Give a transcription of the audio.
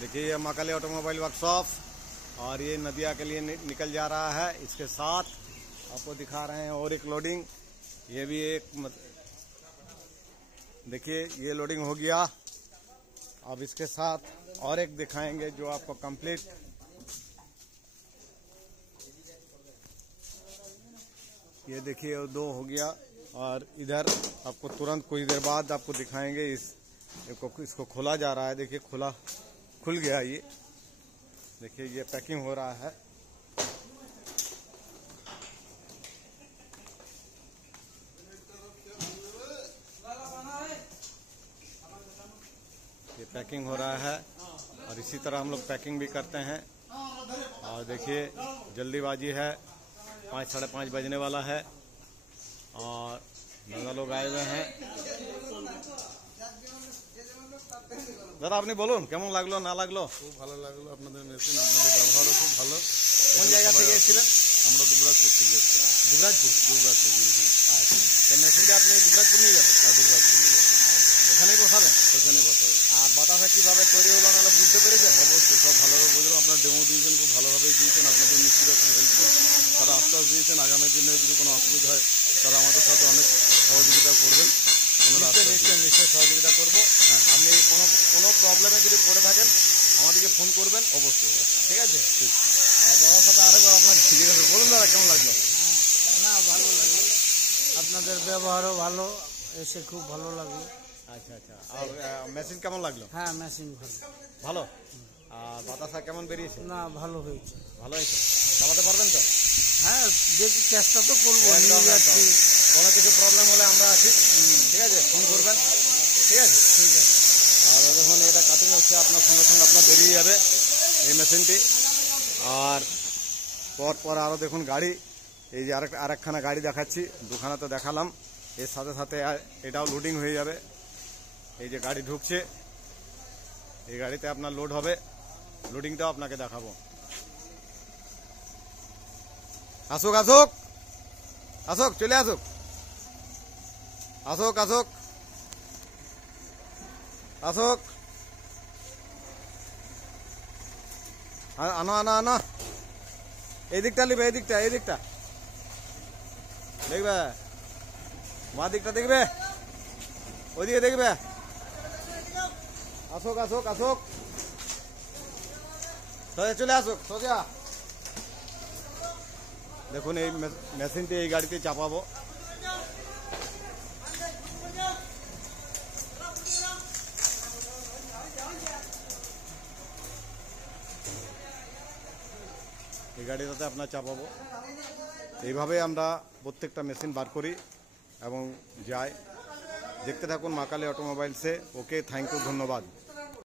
देखिए ये Mahakali automobile workshop और ये नदिया के लिए निकल जा रहा है। इसके साथ आपको दिखा रहे हैं और एक लोडिंग, ये भी एक देखिए ये लोडिंग हो गया। अब इसके साथ और एक दिखाएंगे जो आपको कंप्लीट ये देखिए दो हो गया। और इधर आपको तुरंत कुछ देर बाद आपको दिखाएंगे इसको खोला जा रहा है। देखिए खुल गया। ये देखिए ये पैकिंग हो रहा है। ये पैकिंग हो रहा है और इसी तरह हम लोग पैकिंग भी करते हैं। और देखिए जल्दीबाजी है, 5 साढ़े 5 बजने वाला है और दादा लोग आए हुए हैं। দাদা আপনি বলুন কেমন লাগলো না লাগলো? খুব ভালো লাগলো আপনাদের মেশিন, আপনাদের ব্যবহারও খুব ভালো। কোন জায়গা থেকে এসেছিলেন? আমরা দুবরাজপুর থেকে এসেছিলাম। দুবরাজপুর? আচ্ছা, তো মেশিনটা আপনি দুবরাজপুর নিয়ে যাবেন? হ্যাঁ, দুবরাজপুর নিয়ে যাবেন। ওখানেই বসাবেন? ওখানে বসাবো। আর বাতাসা কিভাবে তৈরি হলো না বুঝতে পেরেছেন? অবশ্যই সব ভালোভাবে বুঝলাম। আপনার ডেমো দিয়েছেন, খুব ভালোভাবেই দিয়েছেন। আপনাদের মিস্ত্রিরা খুব হেল্পফুল, তারা আশ্বাস দিয়েছেন আগামী দিনে যদি কোনো অসুবিধা হয় তারা আমাদের সাথে অনেক সহযোগিতা করবেন। নিশ্চয় সহযোগিতা করবো। আপনি কোনো প্রবলেমে যদি পড়ে থাকেন আমাদেরকে ফোন করবেন অবশ্যই। ঠিক আছে? ঠিক। দাদার সাথে আরেকবার আপনার জিজ্ঞাসা বলুন দাদা কেমন লাগলো? না, ভালো লাগলো, আপনাদের ব্যবহারও ভালো, এসে খুব ভালো লাগলো। আচ্ছা আচ্ছা। আর মেশিন কেমন লাগলো? হ্যাঁ, মেশিন ভালো। ভালো। আর বাতাসা কেমন বেরিয়েছে? না, ভালো হয়েছে। ভালো হয়েছে। চালাতে পারবেন তো? হ্যাঁ, দেখি, চেষ্টা তো করবো। একদম, নিয়ে যাচ্ছি। কোনো কিছু প্রবলেম হলে আমরা আছি। ঠিক আছে, ফোন করবেন। ঠিক আছে? ঠিক আছে। আর যখন এটা কাটিং হচ্ছে আপনার সঙ্গে সঙ্গে আপনার বেরিয়ে যাবে এই মেশিনটি। আর পর আরও দেখুন গাড়ি, এই যে আরেকখানা গাড়ি দেখাচ্ছি। দুখানা তো দেখালাম, এর সাথে সাথে এটাও লোডিং হয়ে যাবে। এই যে গাড়ি ঢুকছে, এই গাড়িতে আপনার লোড হবে, লোডিংটাও আপনাকে দেখাবো। আসুক আসুক আসুক, চলে আসুক, আসুক আসুক আসুক, আনো আনো আনো, এই দিকটা নিবে, এই দিকটা দেখবে, মা দিকটা দেখবে, ওইদিকে দেখবে। আসুক আসুক আসুক, চলে আসুক সোজা। দেখুন এই মেশিনটি এই গাড়িতে চাপাবো। এই গাড়িটাতে আপনার চাপাবো। এইভাবে আমরা প্রত্যেকটা মেশিন বার করি এবং যাই। দেখতে থাকুন মা কালী অটোমোবাইলসে। ওকে, থ্যাংক ইউ, ধন্যবাদ।